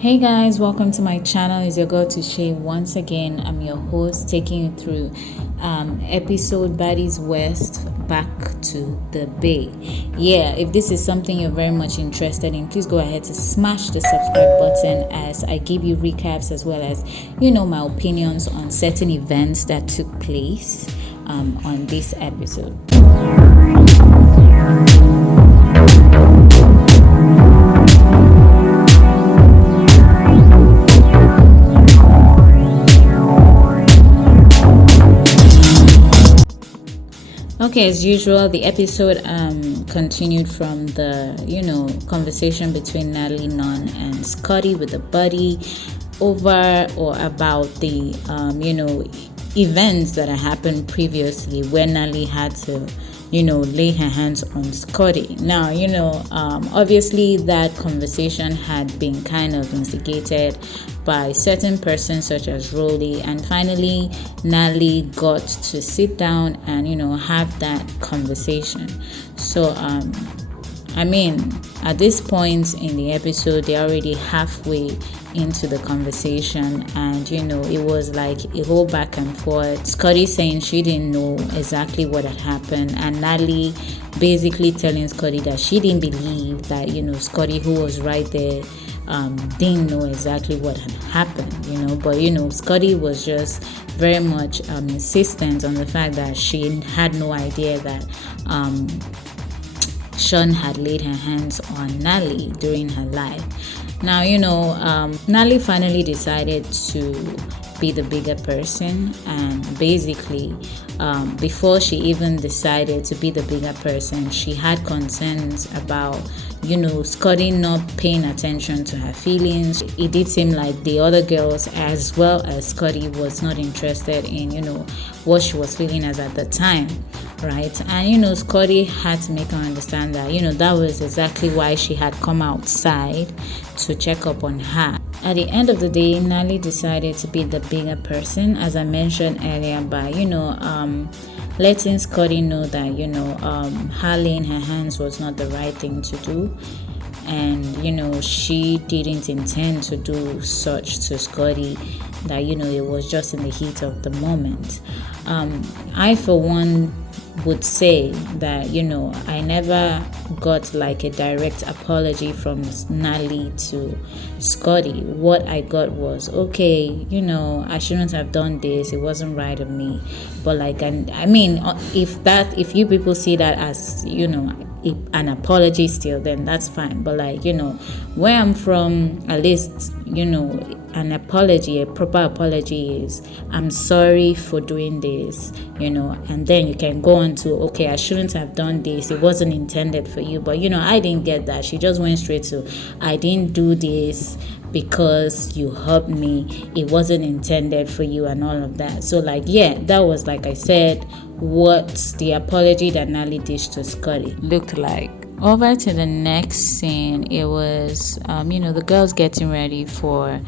Hey guys, welcome to my channel. It's your girl Touche. Once again, I'm your host, taking you through episode Baddies West back to the Bay. Yeah, if this is something you're very much interested in, please go ahead to smash the subscribe button as I give you recaps as well as my opinions on certain events that took place on this episode. Okay, as usual, the episode continued from the conversation between Natalie and Scotty with the buddy over or about the events that had happened previously where Natalie had to lay her hands on Scotty. Now, obviously that conversation had been kind of instigated by certain persons such as Rolly, and finally Natalie got to sit down and have that conversation. So at this point in the episode, they're already halfway into the conversation, and it was like a whole back and forth. Scotty saying she didn't know exactly what had happened, and Natalie basically telling Scotty that she didn't believe that Scotty, who was right there, didn't know exactly what had happened, but Scotty was just very much insistent on the fact that she had no idea that Sean had laid her hands on Natalie during her life. Now, Natalie finally decided to be the bigger person, and basically before she even decided to be the bigger person, she had concerns about Scotty not paying attention to her feelings. It did seem like the other girls as well as Scotty was not interested in what she was feeling as at the time, right? And Scotty had to make her understand that that was exactly why she had come outside to check up on her. At the end of the day, Natalie decided to be the bigger person, as I mentioned earlier, by letting Scotty know that her laying her hands was not the right thing to do, and she didn't intend to do such to Scotty, that it was just in the heat of the moment. I for one would say that I never got like a direct apology from Natalie to Scotty. What I got was, okay, I shouldn't have done this, it wasn't right of me, but like if you people see that as an apology still, then that's fine. But like where I'm from, at least an apology, a proper apology is, I'm sorry for doing this, and then you can go on to, okay, I shouldn't have done this, it wasn't intended for you. But I didn't get that. She just went straight to, I didn't do this because you hurt me, it wasn't intended for you, and all of that. So like, yeah, that was, like I said, what the apology that Natalie did to Scotty looked like. Over to the next scene, it was the girls getting ready for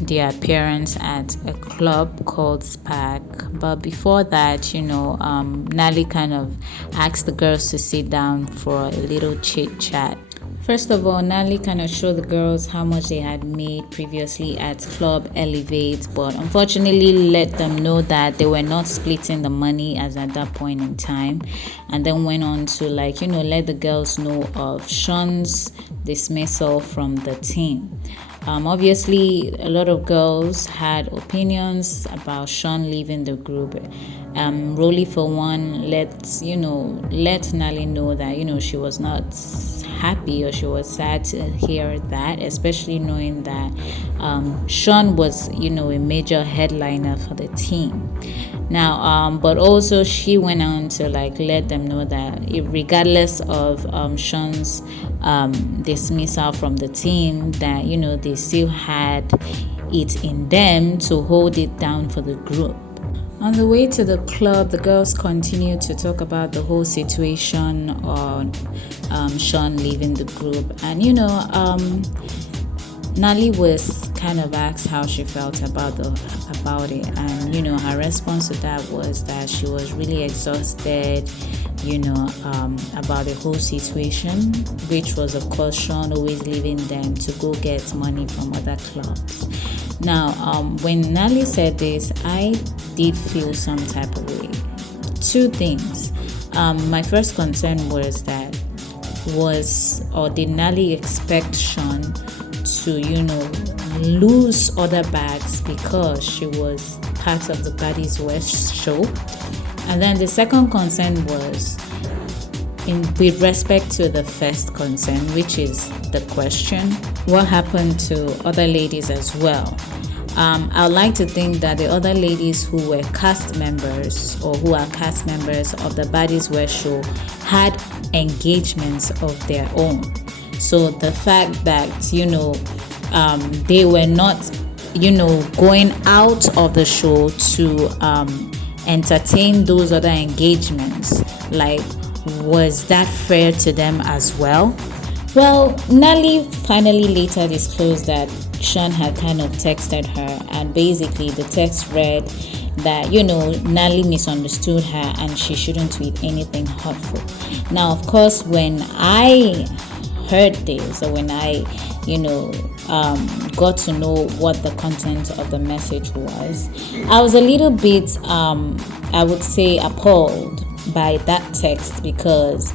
their appearance at a club called Spark. But before that, Natalie kind of asked the girls to sit down for a little chit chat. First of all, Natalie kind of showed the girls how much they had made previously at Club Elevate, but unfortunately let them know that they were not splitting the money as at that point in time, and then went on to let the girls know of Sean's dismissal from the team. Obviously, a lot of girls had opinions about Sean leaving the group. Rolly, for one, let Natalie know that she was not happy, or she was sad to hear that, especially knowing that Sean was a major headliner for the team. Now but also she went on to let them know that regardless of Sean's dismissal from the team, that they still had it in them to hold it down for the group. On the way to the club, the girls continued to talk about the whole situation on Sean leaving the group, and Natalie was kind of asked how she felt about it, and her response to that was that she was really exhausted, about the whole situation, which was, of course, Sean always leaving them to go get money from other clubs. Now, when Natalie said this, I did feel some type of way. Two things. My first concern was did Natalie expect Sean to, lose other bags because she was part of the Baddies West show? And then the second concern was with respect to the first concern, which is the question, what happened to other ladies as well? I would like to think that the other ladies who were cast members or who are cast members of the Baddies West show had engagements of their own. So the fact that, they were not, going out of the show to entertain those other engagements, was that fair to them as well? Well, Natalie finally later disclosed that Sean had kind of texted her, and basically the text read that, Natalie misunderstood her and she shouldn't tweet anything hurtful. Now, of course, when I heard this, or when I, got to know what the content of the message was, I was a little bit, I would say, appalled by that text, because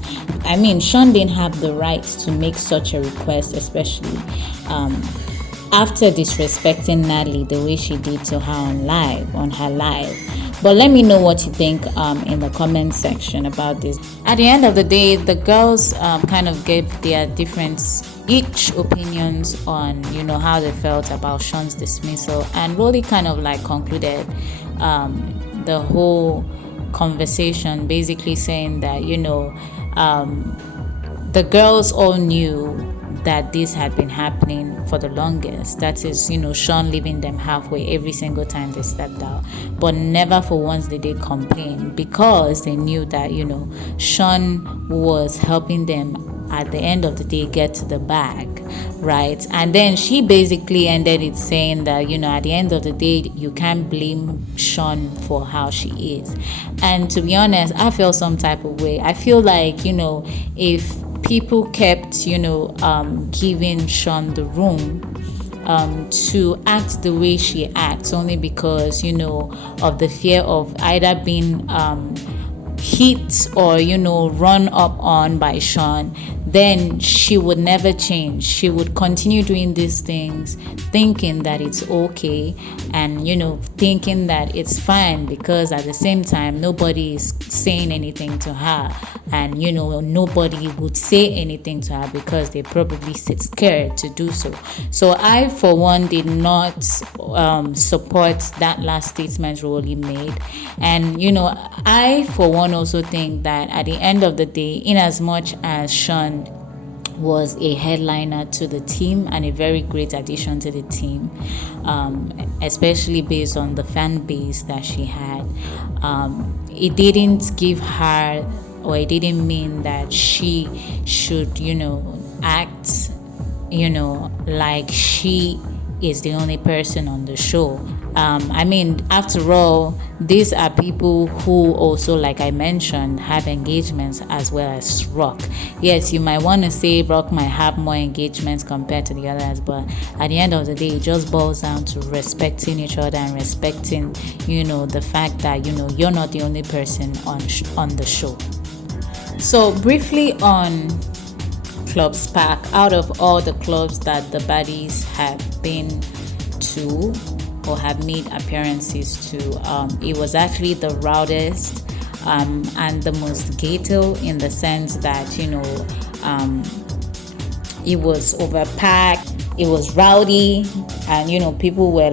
Sean didn't have the right to make such a request, especially after disrespecting Natalie the way she did to her on her live. But let me know what you think in the comment section about this. At the end of the day, the girls kind of gave their different each opinions on how they felt about Sean's dismissal, and really kind of concluded the whole conversation, basically saying that the girls all knew that this had been happening for the longest. That is, Sean leaving them halfway every single time they stepped out. But never for once did they complain, because they knew that, Sean was helping them at the end of the day get to the bag, right? And then she basically ended it saying that, at the end of the day, you can't blame Sean for how she is. And to be honest, I feel some type of way. I feel like, if people kept, giving Sean the room to act the way she acts, only because, of the fear of either being hit or, run up on by Sean, then she would never change. She would continue doing these things, thinking that it's okay, and, thinking that it's fine, because at the same time, nobody is saying anything to her, and, nobody would say anything to her because they probably scared to do so. So I, for one, did not support that last statement Rolly made. And, I, for one, also think that at the end of the day, in as much as Sean was a headliner to the team and a very great addition to the team, especially based on the fan base that she had, it didn't give her, or it didn't mean that she should, act, like she is the only person on the show. After all, these are people who also, like I mentioned, have engagements as well as Rock. Yes, you might want to say Rock might have more engagements compared to the others, but at the end of the day, it just boils down to respecting each other and respecting, the fact that, you're not the only person on the show. So briefly on Club Spark, out of all the clubs that the Baddies have been to or have made appearances to, it was actually the rowdiest and the most ghetto, in the sense that it was overpacked, it was rowdy, and people were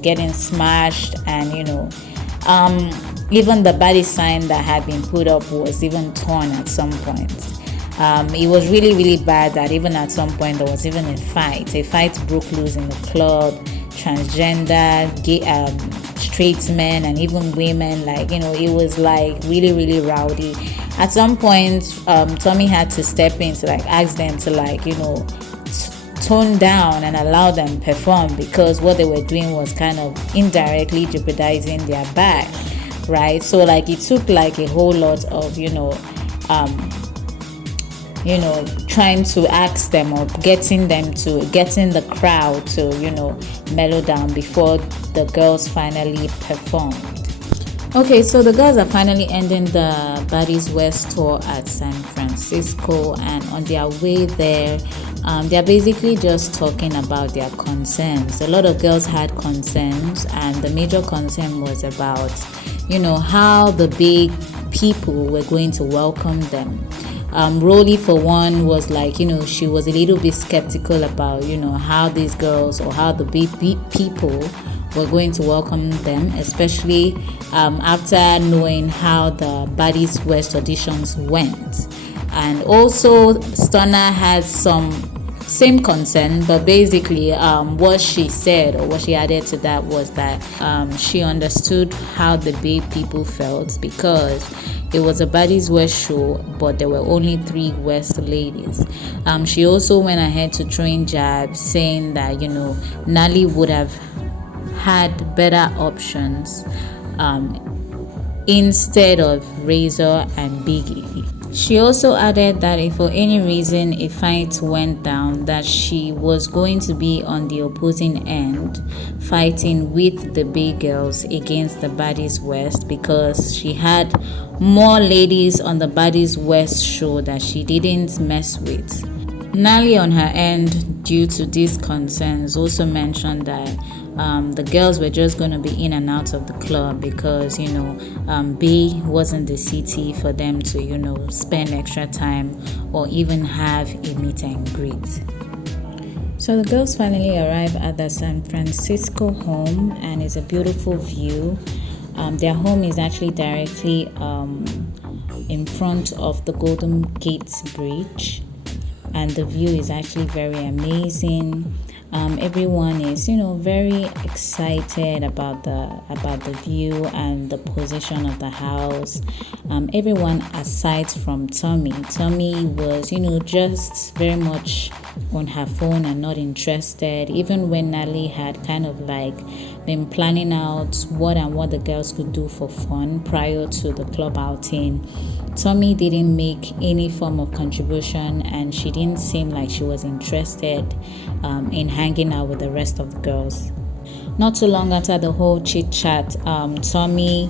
getting smashed, and even the Baddies sign that had been put up was even torn at some point. It was really, really bad that even at some point there was even a fight broke loose in the club. Transgender, gay, straight men, and even women, it was really, really rowdy. At some point, Tommy had to step in to ask them to tone down and allow them perform, because what they were doing was kind of indirectly jeopardizing their back, right? So it took a whole lot of trying to ask them or getting the crowd to, mellow down before the girls finally performed. Okay, so the girls are finally ending the Baddies West tour at San Francisco, and on their way there, they're basically just talking about their concerns. A lot of girls had concerns, and the major concern was about, how the big people were going to welcome them. Rolly, for one, was like, she was a little bit skeptical about, how these girls or how the big people were going to welcome them, especially after knowing how the Baddies West auditions went. And also, Stunner had some same concern, but basically what she said or what she added to that was that she understood how the big people felt, because it was a Baddies West show, but there were only 3 West ladies. She also went ahead to throw in jabs, saying that Natalie would have had better options instead of Razor and Biggie. She also added that if for any reason a fight went down, that she was going to be on the opposing end fighting with the big girls against the Baddies West, because she had more ladies on the Baddies West show that she didn't mess with. Natalie, on her end, due to these concerns, also mentioned that the girls were just going to be in and out of the club because, B wasn't the city for them to, spend extra time or even have a meet and greet. So the girls finally arrive at the San Francisco home, and it's a beautiful view. Their home is actually directly in front of the Golden Gate Bridge, and the view is actually very amazing. Everyone is, very excited about the view and the position of the house. Everyone aside from Tommy. Tommy was, just very much on her phone and not interested. Even when Natalie had kind of like been planning out what the girls could do for fun prior to the club outing, Tommy didn't make any form of contribution, and she didn't seem like she was interested in hanging out with the rest of the girls. Not too long after the whole chit chat, Tommy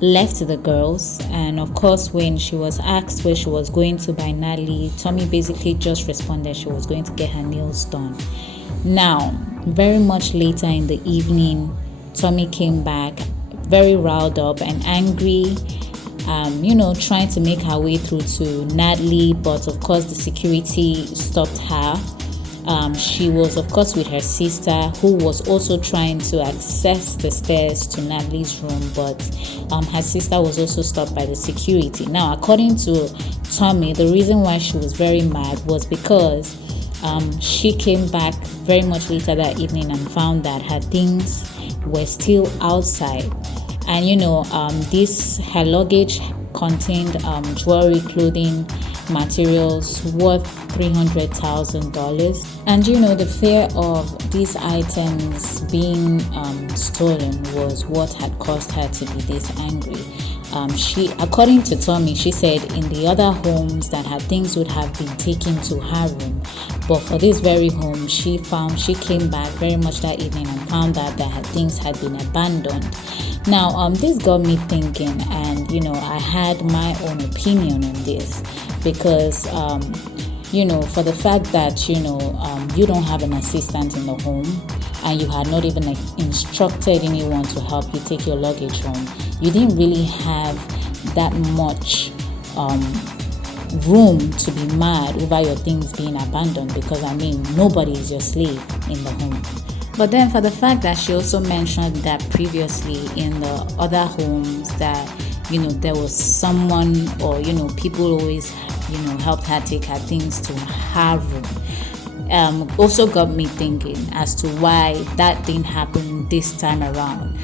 left the girls, and of course when she was asked where she was going to by Natalie, Tommy basically just responded she was going to get her nails done. Now, very much later in the evening, Tommy came back very riled up and angry, trying to make her way through to Natalie, but of course the security stopped her. She was of course with her sister, who was also trying to access the stairs to Natalie's room, but her sister was also stopped by the security. Now, according to Tommy, the reason why she was very mad was because she came back very much later that evening and found that her things were still outside. And her luggage contained jewelry, clothing, materials worth $300,000. And the fear of these items being stolen was what had caused her to be this angry. According to Tommy, she said in the other homes that her things would have been taken to her room, but for this very home, she came back very much that evening and found out that her things had been abandoned. Now, this got me thinking, and I had my own opinion on this, because for the fact that you don't have an assistant in the home, and you had not even instructed anyone to help you take your luggage home, you didn't really have that much room to be mad over your things being abandoned, because nobody is your slave in the home. But then for the fact that she also mentioned that previously in the other homes that there was someone, or people always helped her take her things to her room, also got me thinking as to why that didn't happen this time around.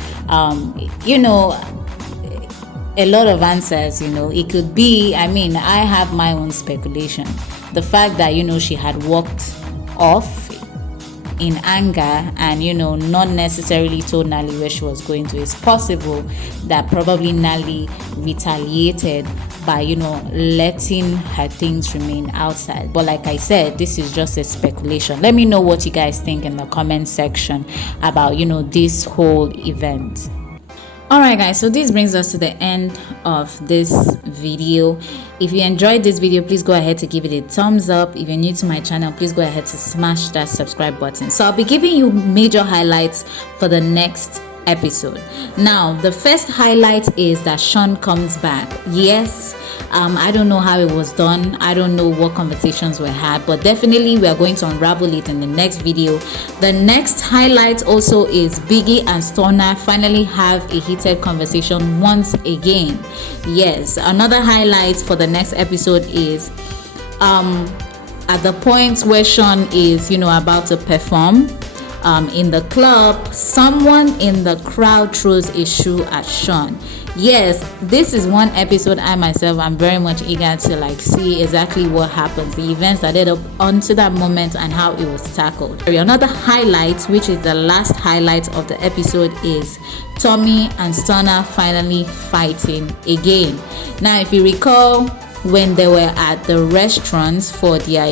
A lot of answers, it could be, I have my own speculation. The fact that, she had walked off in anger and, not necessarily told Natalie where she was going to. It's possible that probably Natalie retaliated by, letting her things remain outside. But like I said, this is just a speculation. Let me know what you guys think in the comment section about, this whole event. Alright guys, so this brings us to the end of this video. If you enjoyed this video, please go ahead to give it a thumbs up. If you're new to my channel, please go ahead to smash that subscribe button. So I'll be giving you major highlights for the next episode. Now, the first highlight is that Sean comes back. Yes, I don't know how it was done. I don't know what conversations were had, but definitely we are going to unravel it in the next video. The next highlight also is Biggie and Stunna finally have a heated conversation once again. Yes, another highlight for the next episode is at the point where Sean is about to perform in the club, someone in the crowd throws a shoe at Sean. Yes, this is one episode I'm very much eager to see exactly what happens, the events that led up onto that moment and how it was tackled. Another highlight, which is the last highlight of the episode, is Tommy and Stunna finally fighting again. Now, if you recall, when they were at the restaurants for their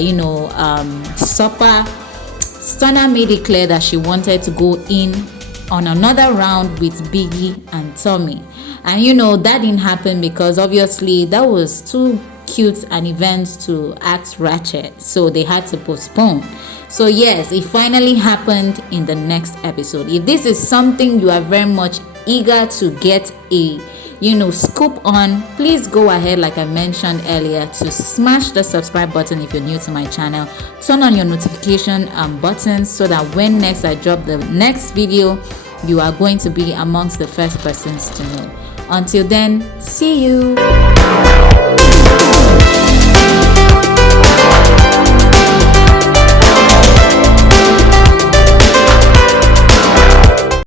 supper, Stunna made it clear that she wanted to go in on another round with Biggie and Tommy. And that didn't happen because obviously that was too cute an event to act ratchet. So they had to postpone. So yes, it finally happened in the next episode. If this is something you are very much eager to get a scoop on, please go ahead, like I mentioned earlier, to smash the subscribe button if you're new to my channel. Turn on your notification button so that when next I drop the next video, you are going to be amongst the first persons to know. Until then, see you.